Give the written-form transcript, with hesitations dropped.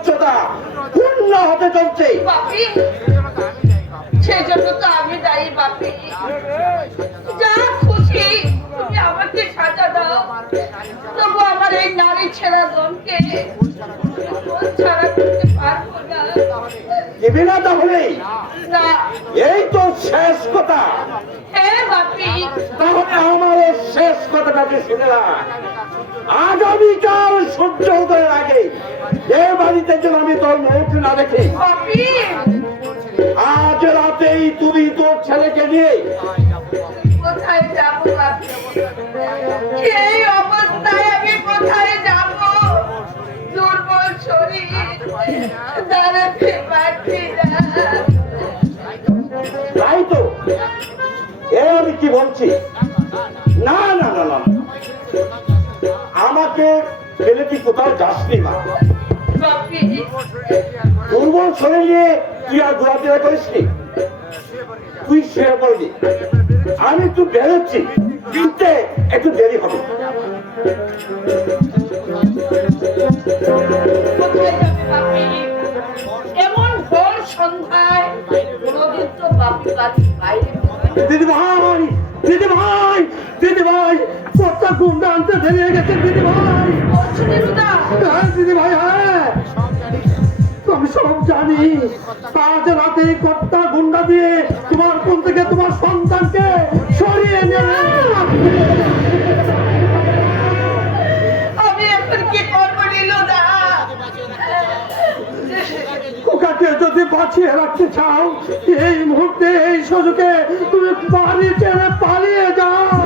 উচ্চতা পূর্ণ হতে চলছে। বাপি, সেজন্য তো আমি দায়ী বাপি। যা খুশি তুমি আমাকে সাজা দাও, তবু আমার এই নারী ছেড়া দমকে ছাড়া করতে পারবো না। দেবে না তাহলে? না। এই তো শেষ কথা। হ্যাঁ বাপি। তাহলে আমারও শেষ কথাটাকে শুনে না। আগামীকাল সূর্য উদয়ের আগে এ বাড়িতে যেন আমি তোর মুখ না দেখি। বাপি, আজ রাতেই তুই তোর ছেলেকে নিয়ে কোথায় যাবো বাপি? এই অবস্থায় আমি কোথায় যাবো? দুর্বল শরীর, দাঁড়াতে পারছি না। তাই তো এ আমি কি বলছি, না না না না, আমাকে ফেলে তুই কোথাও যাসনি মা। বাপি, দুর্বল শরীর নিয়ে তুই আর ঘোরাফেরা করিসনি, তুই শুয়ে পড়বি। আমি একটু বেরোচ্ছি, ফিরতে একটু দেরি হবে। কোথায় যাবে বাপি? এমন ভোর সন্ধ্যায় কোনদিন তো বাপি বাড়ির বাইরে। দিদি ভাই, দিদি ভাই, দিদি ভাই, কর্তা গুন্ডা আনতে দেরি হয়ে গেছে দিদি ভাই। হ্যাঁ দিদি ভাই, হ্যাঁ আমি সব জানি। আজ রাতে কর্তা গুন্ডা দিয়ে তোমার কোন থেকে তোমার সন্তানকে সরিয়ে নেবে। আমি এখন কি করবো নীলুদা? ওকে যদি বাঁচিয়ে রাখতে চাও, এই মুহূর্তে এই সুযোগে তুমি বাড়ি ছেড়ে পালিয়ে যাও।